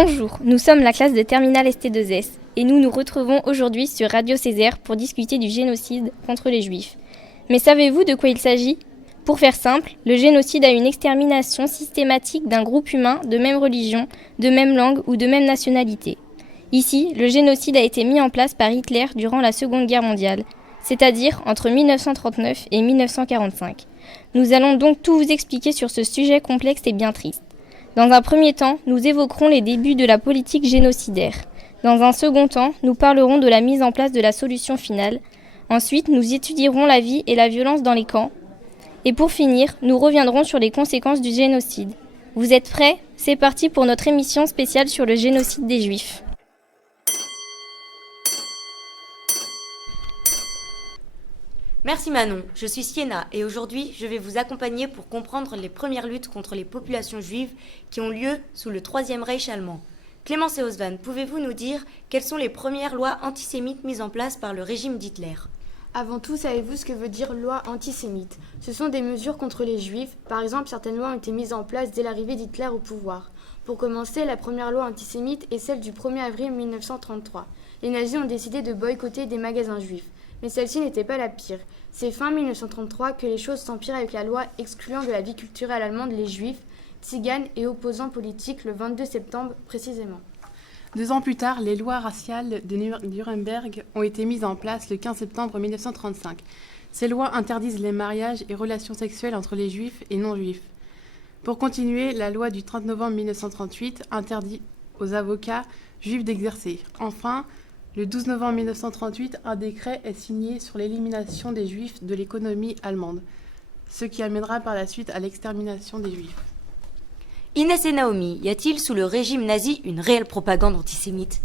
Bonjour, nous sommes la classe de terminale ST2S et nous nous retrouvons aujourd'hui sur Radio Césaire pour discuter du génocide contre les Juifs. Mais savez-vous de quoi il s'agit ? Pour faire simple, le génocide a une extermination systématique d'un groupe humain de même religion, de même langue ou de même nationalité. Ici, le génocide a été mis en place par Hitler durant la Seconde Guerre mondiale, c'est-à-dire entre 1939 et 1945. Nous allons donc tout vous expliquer sur ce sujet complexe et bien triste. Dans un premier temps, nous évoquerons les débuts de la politique génocidaire. Dans un second temps, nous parlerons de la mise en place de la solution finale. Ensuite, nous étudierons la vie et la violence dans les camps. Et pour finir, nous reviendrons sur les conséquences du génocide. Vous êtes prêts ? C'est parti pour notre émission spéciale sur le génocide des Juifs. Merci Manon, je suis Sienna et aujourd'hui je vais vous accompagner pour comprendre les premières luttes contre les populations juives qui ont lieu sous le Troisième Reich allemand. Clémence et Osvan, pouvez-vous nous dire quelles sont les premières lois antisémites mises en place par le régime d'Hitler ? Avant tout, savez-vous ce que veut dire loi antisémite ? Ce sont des mesures contre les juifs. Par exemple, certaines lois ont été mises en place dès l'arrivée d'Hitler au pouvoir. Pour commencer, la première loi antisémite est celle du 1er avril 1933. Les nazis ont décidé de boycotter des magasins juifs. Mais celle-ci n'était pas la pire. C'est fin 1933 que les choses s'empirent avec la loi excluant de la vie culturelle allemande les juifs, tziganes et opposants politiques le 22 septembre précisément. 2 ans plus tard, les lois raciales de Nuremberg ont été mises en place le 15 septembre 1935. Ces lois interdisent les mariages et relations sexuelles entre les juifs et non-juifs. Pour continuer, la loi du 30 novembre 1938 interdit aux avocats juifs d'exercer. Enfin, le 12 novembre 1938, un décret est signé sur l'élimination des Juifs de l'économie allemande, ce qui amènera par la suite à l'extermination des Juifs. Inès et Naomi, y a-t-il sous le régime nazi une réelle propagande antisémite ?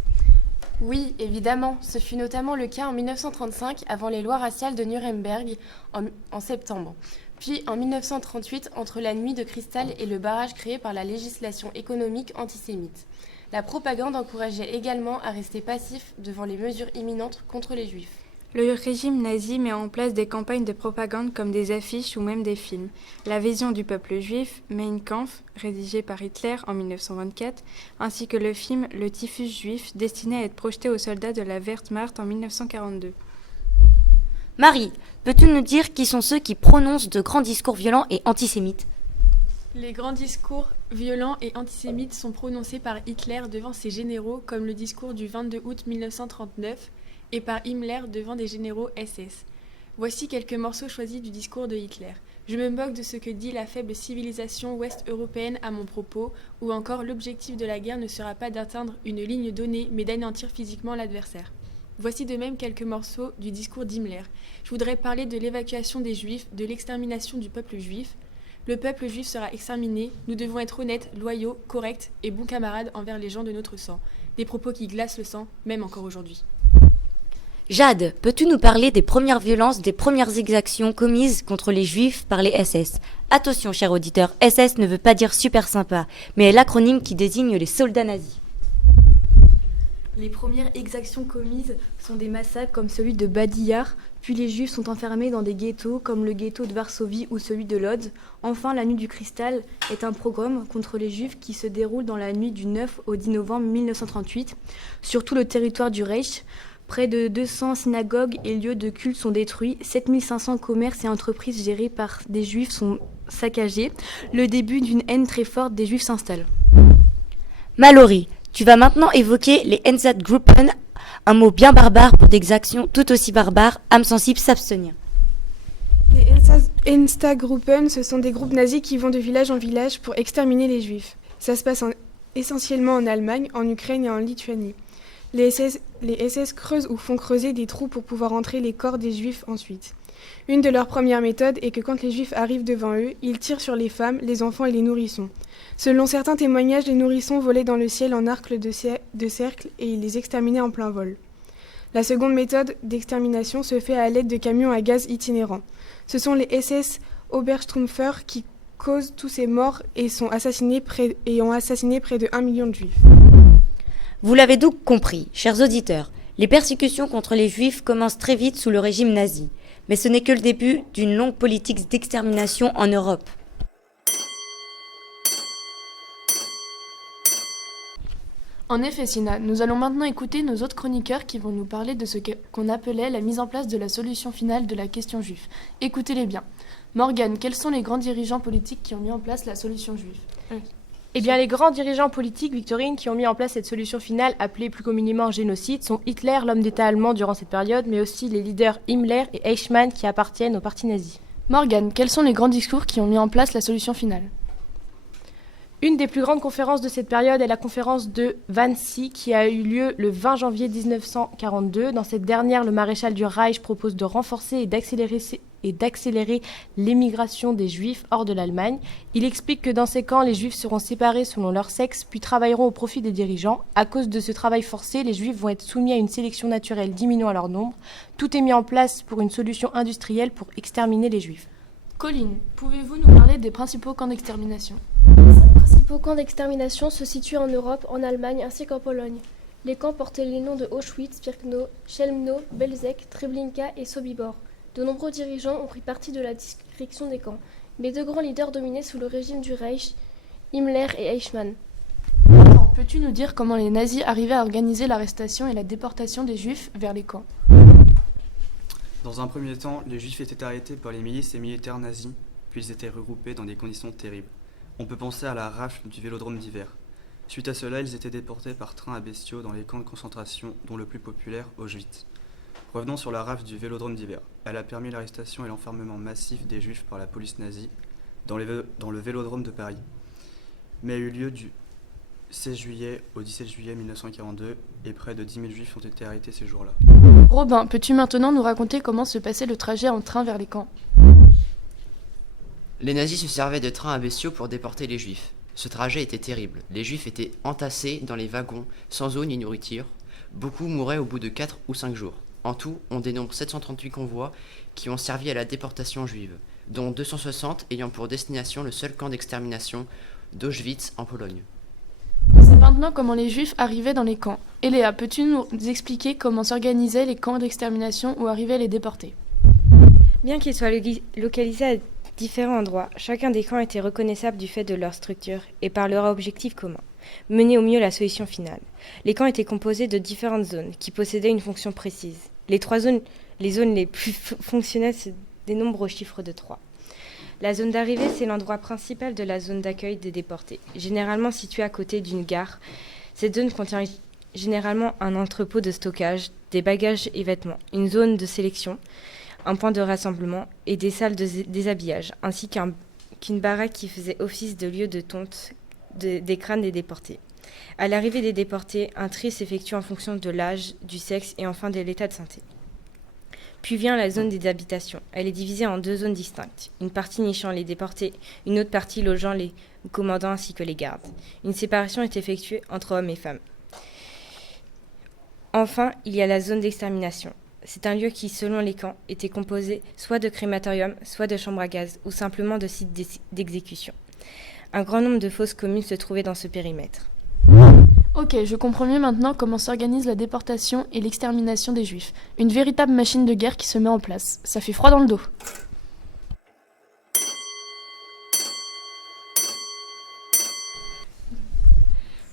Oui, évidemment. Ce fut notamment le cas en 1935, avant les lois raciales de Nuremberg, en septembre. Puis en 1938, entre la nuit de cristal et le barrage créé par la législation économique antisémite. La propagande encourageait également à rester passif devant les mesures imminentes contre les juifs. Le régime nazi met en place des campagnes de propagande comme des affiches ou même des films. La vision du peuple juif, Mein Kampf, rédigé par Hitler en 1924, ainsi que le film Le typhus juif, destiné à être projeté aux soldats de la Wehrmacht en 1942. Marie, peux-tu nous dire qui sont ceux qui prononcent de grands discours violents et antisémites ? Les grands discours violents et antisémites sont prononcés par Hitler devant ses généraux, comme le discours du 22 août 1939, et par Himmler devant des généraux SS. Voici quelques morceaux choisis du discours de Hitler. Je me moque de ce que dit la faible civilisation ouest-européenne à mon propos, ou encore l'objectif de la guerre ne sera pas d'atteindre une ligne donnée, mais d'anéantir physiquement l'adversaire. Voici de même quelques morceaux du discours d'Himmler. Je voudrais parler de l'évacuation des Juifs, de l'extermination du peuple juif. Le peuple juif sera exterminé, nous devons être honnêtes, loyaux, corrects et bons camarades envers les gens de notre sang. Des propos qui glacent le sang, même encore aujourd'hui. Jade, peux-tu nous parler des premières violences, des premières exactions commises contre les Juifs par les SS ? Attention, cher auditeur, SS ne veut pas dire super sympa, mais est l'acronyme qui désigne les soldats nazis. Les premières exactions commises sont des massacres comme celui de Badi Yar, puis les Juifs sont enfermés dans des ghettos comme le ghetto de Varsovie ou celui de Lodz. Enfin, la nuit du cristal est un pogrom contre les Juifs qui se déroule dans la nuit du 9 au 10 novembre 1938 sur tout le territoire du Reich. Près de 200 synagogues et lieux de culte sont détruits, 7500 commerces et entreprises gérés par des Juifs sont saccagés. Le début d'une haine très forte des Juifs s'installe. Mallory, tu vas maintenant évoquer les Einsatzgruppen, un mot bien barbare pour des exactions tout aussi barbares, âme sensible s'abstenir. Les Einsatzgruppen, ce sont des groupes nazis qui vont de village en village pour exterminer les Juifs. Ça se passe essentiellement en Allemagne, en Ukraine et en Lituanie. Les SS creusent ou font creuser des trous pour pouvoir entrer les corps des Juifs ensuite. Une de leurs premières méthodes est que quand les Juifs arrivent devant eux, ils tirent sur les femmes, les enfants et les nourrissons. Selon certains témoignages, les nourrissons volaient dans le ciel en arc de cercle et ils les exterminaient en plein vol. La seconde méthode d'extermination se fait à l'aide de camions à gaz itinérants. Ce sont les SS Oberstrumpfer qui causent tous ces morts et ont assassiné près de 1 million de Juifs. Vous l'avez donc compris, chers auditeurs, les persécutions contre les Juifs commencent très vite sous le régime nazi. Mais ce n'est que le début d'une longue politique d'extermination en Europe. En effet, Sina, nous allons maintenant écouter nos autres chroniqueurs qui vont nous parler de ce qu'on appelait la mise en place de la solution finale de la question juive. Écoutez-les bien. Morgane, quels sont les grands dirigeants politiques qui ont mis en place la solution juive ? Eh bien, les grands dirigeants politiques, Victorine, qui ont mis en place cette solution finale, appelée plus communément génocide, sont Hitler, l'homme d'État allemand durant cette période, mais aussi les leaders Himmler et Eichmann qui appartiennent au parti nazi. Morgane, quels sont les grands discours qui ont mis en place la solution finale ? Une des plus grandes conférences de cette période est la conférence de Wannsee qui a eu lieu le 20 janvier 1942. Dans cette dernière, le maréchal du Reich propose de renforcer et d'accélérer l'émigration des Juifs hors de l'Allemagne. Il explique que dans ces camps, les Juifs seront séparés selon leur sexe, puis travailleront au profit des dirigeants. À cause de ce travail forcé, les Juifs vont être soumis à une sélection naturelle diminuant leur nombre. Tout est mis en place pour une solution industrielle pour exterminer les Juifs. Colline, pouvez-vous nous parler des principaux camps d'extermination ? Les principaux camps d'extermination se situent en Europe, en Allemagne ainsi qu'en Pologne. Les camps portaient les noms de Auschwitz, Birkenau, Chelmno, Belzec, Treblinka et Sobibor. De nombreux dirigeants ont pris partie de la direction des camps, mais deux grands leaders dominaient sous le régime du Reich, Himmler et Eichmann. Peux-tu nous dire comment les nazis arrivaient à organiser l'arrestation et la déportation des Juifs vers les camps ? Dans un premier temps, les Juifs étaient arrêtés par les milices et militaires nazis, puis ils étaient regroupés dans des conditions terribles. On peut penser à la rafle du Vélodrome d'hiver. Suite à cela, ils étaient déportés par train à bestiaux dans les camps de concentration, dont le plus populaire, Auschwitz. Revenons sur la rafle du Vélodrome d'hiver. Elle a permis l'arrestation et l'enfermement massif des Juifs par la police nazie dans le Vélodrome de Paris, mais a eu lieu du 16 juillet au 17 juillet 1942 et près de 10 000 Juifs ont été arrêtés ces jours-là. Robin, peux-tu maintenant nous raconter comment se passait le trajet en train vers les camps ? Les nazis se servaient de trains à bestiaux pour déporter les Juifs. Ce trajet était terrible. Les Juifs étaient entassés dans les wagons, sans eau ni nourriture. Beaucoup mouraient au bout de 4 ou 5 jours. En tout, on dénombre 738 convois qui ont servi à la déportation juive, dont 260 ayant pour destination le seul camp d'extermination d'Auschwitz en Pologne. On sait maintenant comment les Juifs arrivaient dans les camps. Eléa, peux-tu nous expliquer comment s'organisaient les camps d'extermination où arrivaient les déportés ? Bien qu'ils soient localisés à différents endroits, chacun des camps était reconnaissable du fait de leur structure et par leur objectif commun, mener au mieux la solution finale. Les camps étaient composés de différentes zones qui possédaient une fonction précise. Les zones les plus fonctionnelles se dénombrent au chiffre de 3. La zone d'arrivée, c'est l'endroit principal de la zone d'accueil des déportés, généralement située à côté d'une gare. Cette zone contient généralement un entrepôt de stockage, des bagages et vêtements, une zone de sélection, un point de rassemblement et des salles de déshabillage, ainsi qu'une baraque qui faisait office de lieu de tonte des crânes des déportés. À l'arrivée des déportés, un tri s'effectue en fonction de l'âge, du sexe et enfin de l'état de santé. Puis vient la zone des habitations. Elle est divisée en 2 zones distinctes. Une partie nichant les déportés, une autre partie logeant les commandants ainsi que les gardes. Une séparation est effectuée entre hommes et femmes. Enfin, il y a la zone d'extermination. C'est un lieu qui, selon les camps, était composé soit de crématorium, soit de chambres à gaz, ou simplement de sites d'exécution. Un grand nombre de fosses communes se trouvaient dans ce périmètre. Ok, je comprends mieux maintenant comment s'organise la déportation et l'extermination des Juifs. Une véritable machine de guerre qui se met en place. Ça fait froid dans le dos.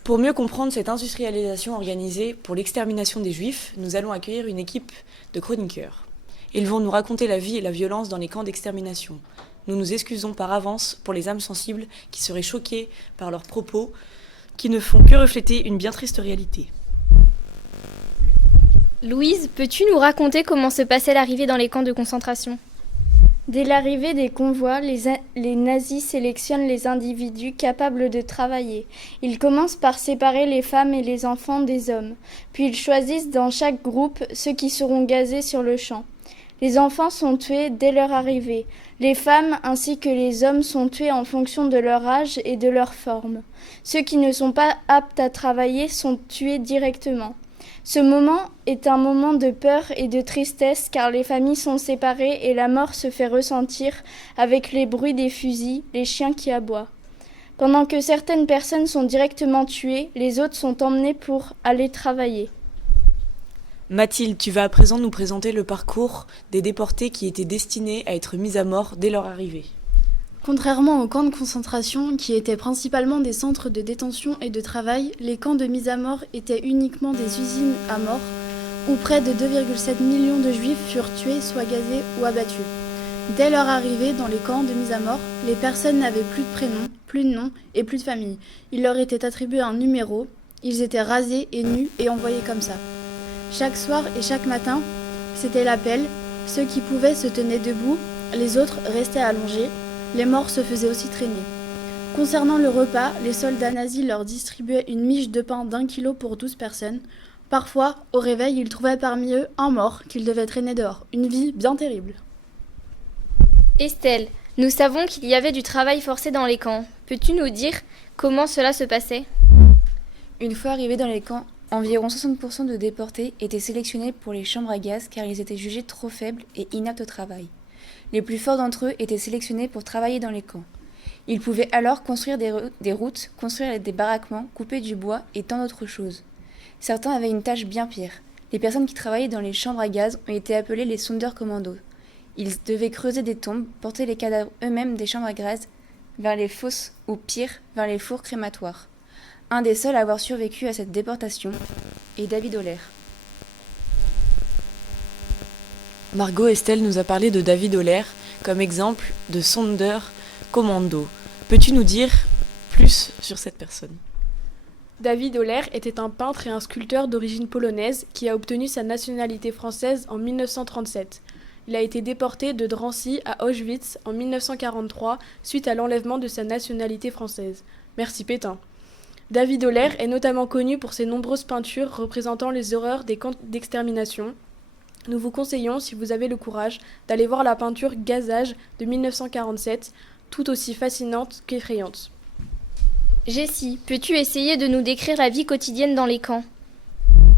Pour mieux comprendre cette industrialisation organisée pour l'extermination des Juifs, nous allons accueillir une équipe de chroniqueurs. Ils vont nous raconter la vie et la violence dans les camps d'extermination. Nous nous excusons par avance pour les âmes sensibles qui seraient choquées par leurs propos, qui ne font que refléter une bien triste réalité. Louise, peux-tu nous raconter comment se passait l'arrivée dans les camps de concentration ? Dès l'arrivée des convois, les nazis sélectionnent les individus capables de travailler. Ils commencent par séparer les femmes et les enfants des hommes. Puis ils choisissent dans chaque groupe ceux qui seront gazés sur le champ. Les enfants sont tués dès leur arrivée. Les femmes ainsi que les hommes sont tués en fonction de leur âge et de leur forme. Ceux qui ne sont pas aptes à travailler sont tués directement. Ce moment est un moment de peur et de tristesse car les familles sont séparées et la mort se fait ressentir avec les bruits des fusils, les chiens qui aboient. Pendant que certaines personnes sont directement tuées, les autres sont emmenées pour aller travailler. Mathilde, tu vas à présent nous présenter le parcours des déportés qui étaient destinés à être mis à mort dès leur arrivée. Contrairement aux camps de concentration, qui étaient principalement des centres de détention et de travail, les camps de mise à mort étaient uniquement des usines à mort, où près de 2,7 millions de juifs furent tués, soit gazés ou abattus. Dès leur arrivée dans les camps de mise à mort, les personnes n'avaient plus de prénom, plus de nom et plus de famille. Il leur était attribué un numéro, ils étaient rasés et nus et envoyés comme ça. Chaque soir et chaque matin, c'était l'appel, ceux qui pouvaient se tenaient debout, les autres restaient allongés. Les morts se faisaient aussi traîner. Concernant le repas, les soldats nazis leur distribuaient une miche de pain d'1 kilo pour 12 personnes. Parfois, au réveil, ils trouvaient parmi eux un mort qu'ils devaient traîner dehors. Une vie bien terrible. Estelle, nous savons qu'il y avait du travail forcé dans les camps. Peux-tu nous dire comment cela se passait ? Une fois arrivés dans les camps, environ 60% de déportés étaient sélectionnés pour les chambres à gaz car ils étaient jugés trop faibles et inaptes au travail. Les plus forts d'entre eux étaient sélectionnés pour travailler dans les camps. Ils pouvaient alors construire des routes, construire des baraquements, couper du bois et tant d'autres choses. Certains avaient une tâche bien pire. Les personnes qui travaillaient dans les chambres à gaz ont été appelées les Sonderkommando. Ils devaient creuser des tombes, porter les cadavres eux-mêmes des chambres à gaz vers les fosses ou pire, vers les fours crématoires. Un des seuls à avoir survécu à cette déportation est David Oller. Margot Estelle nous a parlé de David Oller comme exemple de Sonderkommando. Peux-tu nous dire plus sur cette personne ? David Oller était un peintre et un sculpteur d'origine polonaise qui a obtenu sa nationalité française en 1937. Il a été déporté de Drancy à Auschwitz en 1943 suite à l'enlèvement de sa nationalité française. Merci Pétain. David Oller est notamment connu pour ses nombreuses peintures représentant les horreurs des camps d'extermination. Nous vous conseillons, si vous avez le courage, d'aller voir la peinture Gazage de 1947, tout aussi fascinante qu'effrayante. Jessie, peux-tu essayer de nous décrire la vie quotidienne dans les camps ?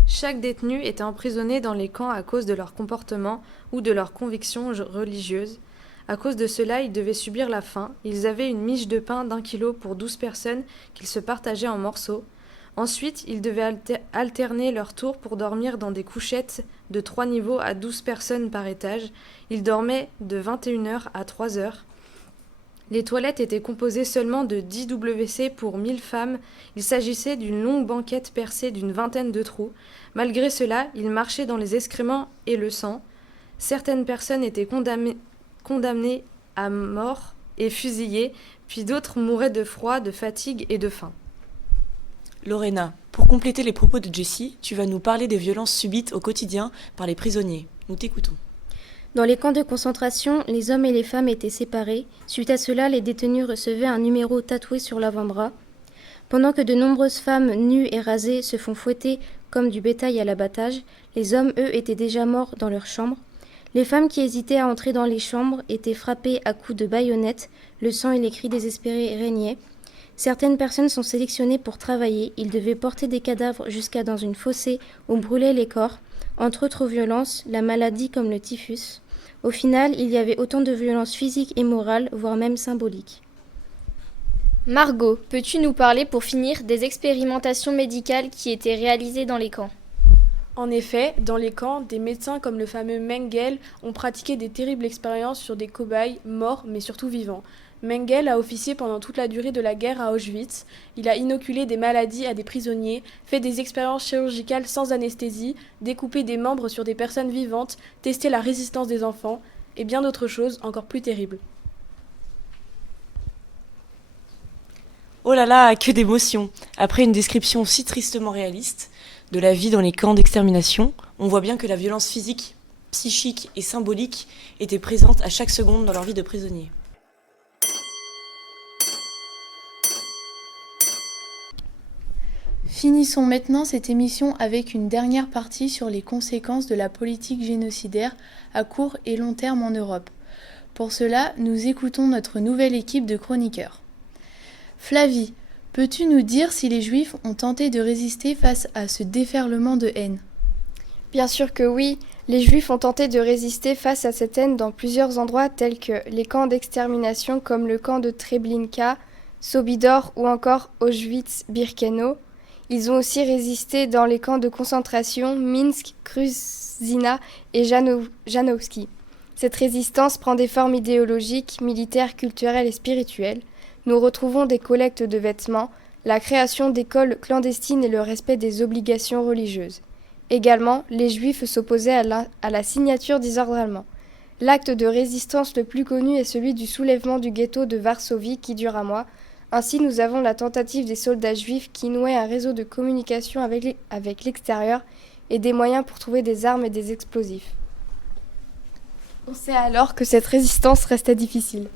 Chaque détenu était emprisonné dans les camps à cause de leur comportement ou de leurs convictions religieuses. À cause de cela, ils devaient subir la faim. Ils avaient une miche de pain d'1 kilo pour 12 personnes qu'ils se partageaient en morceaux. Ensuite, ils devaient alterner leur tour pour dormir dans des couchettes de 3 niveaux à 12 personnes par étage. Ils dormaient de 21h à 3h. Les toilettes étaient composées seulement de 10 WC pour 1000 femmes. Il s'agissait d'une longue banquette percée d'une vingtaine de trous. Malgré cela, ils marchaient dans les excréments et le sang. Certaines personnes étaient condamnées à mort et fusillées, puis d'autres mouraient de froid, de fatigue et de faim. Lorena, pour compléter les propos de Jessie, tu vas nous parler des violences subites au quotidien par les prisonniers. Nous t'écoutons. Dans les camps de concentration, les hommes et les femmes étaient séparés. Suite à cela, les détenus recevaient un numéro tatoué sur l'avant-bras. Pendant que de nombreuses femmes nues et rasées se font fouetter comme du bétail à l'abattage, les hommes, eux, étaient déjà morts dans leurs chambres. Les femmes qui hésitaient à entrer dans les chambres étaient frappées à coups de baïonnettes. Le sang et les cris désespérés régnaient. Certaines personnes sont sélectionnées pour travailler. Ils devaient porter des cadavres jusqu'à dans une fossée ou brûler les corps. Entre autres violences, la maladie comme le typhus. Au final, il y avait autant de violences physiques et morales, voire même symboliques. Margot, peux-tu nous parler pour finir des expérimentations médicales qui étaient réalisées dans les camps ? En effet, dans les camps, des médecins comme le fameux Mengele ont pratiqué des terribles expériences sur des cobayes morts mais surtout vivants. Mengele a officié pendant toute la durée de la guerre à Auschwitz. Il a inoculé des maladies à des prisonniers, fait des expériences chirurgicales sans anesthésie, découpé des membres sur des personnes vivantes, testé la résistance des enfants et bien d'autres choses encore plus terribles. Oh là là, que d'émotions! Après une description si tristement réaliste de la vie dans les camps d'extermination, on voit bien que la violence physique, psychique et symbolique était présente à chaque seconde dans leur vie de prisonniers. Finissons maintenant cette émission avec une dernière partie sur les conséquences de la politique génocidaire à court et long terme en Europe. Pour cela, nous écoutons notre nouvelle équipe de chroniqueurs. Flavie, peux-tu nous dire si les Juifs ont tenté de résister face à ce déferlement de haine ? Bien sûr que oui, les Juifs ont tenté de résister face à cette haine dans plusieurs endroits tels que les camps d'extermination comme le camp de Treblinka, Sobibor ou encore Auschwitz-Birkenau. Ils ont aussi résisté dans les camps de concentration Minsk, Kruszyna et Janowski. Cette résistance prend des formes idéologiques, militaires, culturelles et spirituelles. Nous retrouvons des collectes de vêtements, la création d'écoles clandestines et le respect des obligations religieuses. Également, les Juifs s'opposaient à la signature des ordres allemands. L'acte de résistance le plus connu est celui du soulèvement du ghetto de Varsovie qui dure un mois. Ainsi, nous avons la tentative des soldats juifs qui nouaient un réseau de communication avec l'extérieur et des moyens pour trouver des armes et des explosifs. On sait alors que cette résistance restait difficile.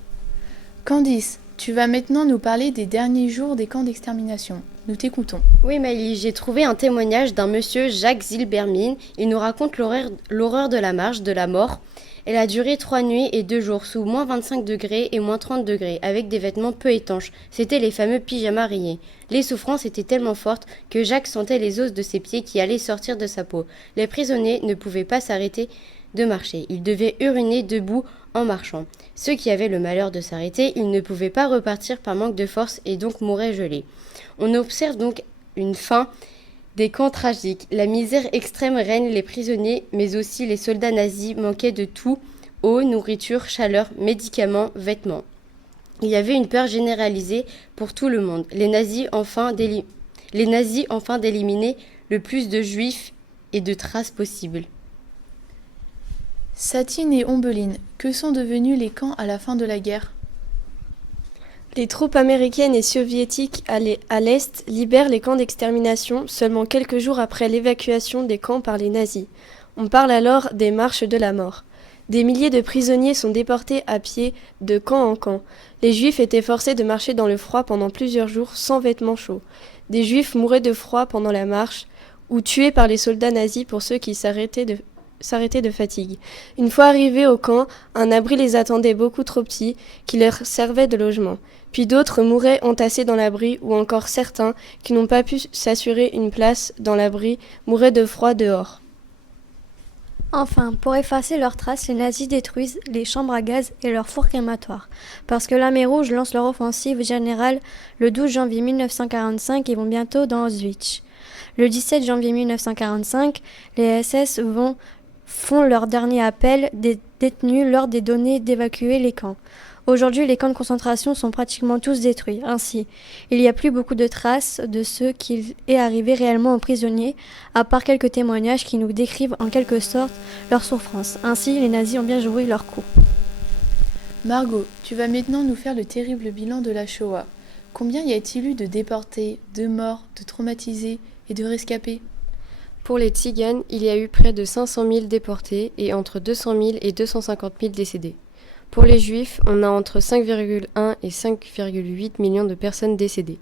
Candice, tu vas maintenant nous parler des derniers jours des camps d'extermination. Nous t'écoutons. Oui Maëlie, j'ai trouvé un témoignage d'un monsieur Jacques Zilbermin. Il nous raconte l'horreur de la marche de la mort. Elle a duré 3 nuits et 2 jours sous moins 25 degrés et moins 30 degrés, avec des vêtements peu étanches. C'étaient les fameux pyjamas rayés. Les souffrances étaient tellement fortes que Jacques sentait les os de ses pieds qui allaient sortir de sa peau. Les prisonniers ne pouvaient pas s'arrêter de marcher. Ils devaient uriner debout en marchant. Ceux qui avaient le malheur de s'arrêter, ils ne pouvaient pas repartir par manque de force et donc mouraient gelés. On observe donc une fin des camps tragiques. La misère extrême règne, les prisonniers, mais aussi les soldats nazis manquaient de tout, eau, nourriture, chaleur, médicaments, vêtements. Il y avait une peur généralisée pour tout le monde. Les nazis enfin d'éliminer le plus de juifs et de traces possibles. Satine et Ombeline, que sont devenus les camps à la fin de la guerre ? Les troupes américaines et soviétiques à l'Est libèrent les camps d'extermination seulement quelques jours après l'évacuation des camps par les nazis. On parle alors des marches de la mort. Des milliers de prisonniers sont déportés à pied de camp en camp. Les Juifs étaient forcés de marcher dans le froid pendant plusieurs jours sans vêtements chauds. Des Juifs mouraient de froid pendant la marche ou tués par les soldats nazis pour ceux qui s'arrêtaient de fatigue. Une fois arrivés au camp, un abri les attendait beaucoup trop petit, qui leur servait de logement. Puis d'autres mouraient entassés dans l'abri, ou encore certains, qui n'ont pas pu s'assurer une place dans l'abri, mouraient de froid dehors. Enfin, pour effacer leurs traces, les nazis détruisent les chambres à gaz et leurs fours crématoires. Parce que l'armée rouge lance leur offensive générale le 12 janvier 1945 et vont bientôt dans Auschwitz. Le 17 janvier 1945, les SS font leur dernier appel des détenus lors des données d'évacuer les camps. Aujourd'hui, les camps de concentration sont pratiquement tous détruits. Ainsi, il n'y a plus beaucoup de traces de ce qui est arrivé réellement aux prisonniers, à part quelques témoignages qui nous décrivent en quelque sorte leur souffrance. Ainsi, les nazis ont bien joué leur coup. Margot, tu vas maintenant nous faire le terrible bilan de la Shoah. Combien y a-t-il eu de déportés, de morts, de traumatisés et de rescapés ? Pour les Tziganes, il y a eu près de 500 000 déportés et entre 200 000 et 250 000 décédés. Pour les Juifs, on a entre 5,1 et 5,8 millions de personnes décédées.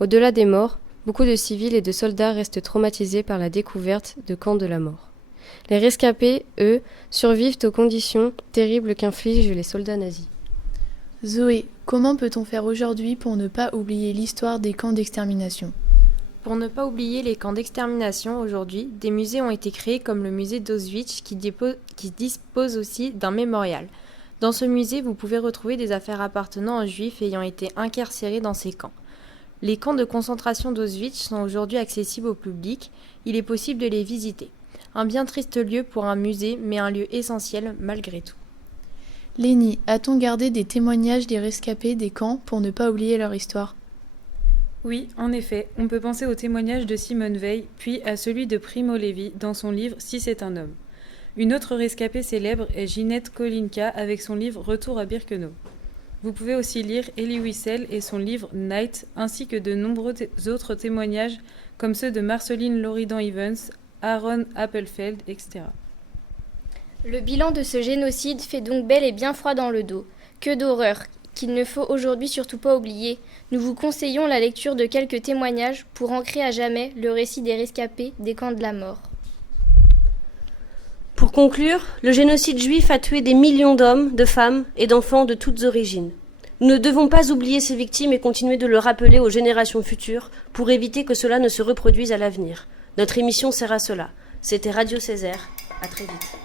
Au-delà des morts, beaucoup de civils et de soldats restent traumatisés par la découverte de camps de la mort. Les rescapés, eux, survivent aux conditions terribles qu'infligent les soldats nazis. Zoé, comment peut-on faire aujourd'hui pour ne pas oublier l'histoire des camps d'extermination ? Pour ne pas oublier les camps d'extermination aujourd'hui, des musées ont été créés comme le musée d'Auschwitz qui dispose aussi d'un mémorial. Dans ce musée, vous pouvez retrouver des affaires appartenant aux Juifs ayant été incarcérés dans ces camps. Les camps de concentration d'Auschwitz sont aujourd'hui accessibles au public. Il est possible de les visiter. Un bien triste lieu pour un musée, mais un lieu essentiel malgré tout. Lénie, a-t-on gardé des témoignages des rescapés des camps pour ne pas oublier leur histoire ? Oui, en effet, on peut penser au témoignage de Simone Veil, puis à celui de Primo Levi dans son livre « Si c'est un homme ». Une autre rescapée célèbre est Ginette Kolinka avec son livre « Retour à Birkenau ». Vous pouvez aussi lire Elie Wiesel et son livre « Night », ainsi que de nombreux autres témoignages comme ceux de Marceline Loridan-Evans, Aaron Appelfeld, etc. Le bilan de ce génocide fait donc bel et bien froid dans le dos. Que d'horreur, qu'il ne faut aujourd'hui surtout pas oublier. Nous vous conseillons la lecture de quelques témoignages pour ancrer à jamais le récit des rescapés des camps de la mort. Pour conclure, le génocide juif a tué des millions d'hommes, de femmes et d'enfants de toutes origines. Nous ne devons pas oublier ces victimes et continuer de le rappeler aux générations futures pour éviter que cela ne se reproduise à l'avenir. Notre émission sert à cela. C'était Radio Césaire. À très vite.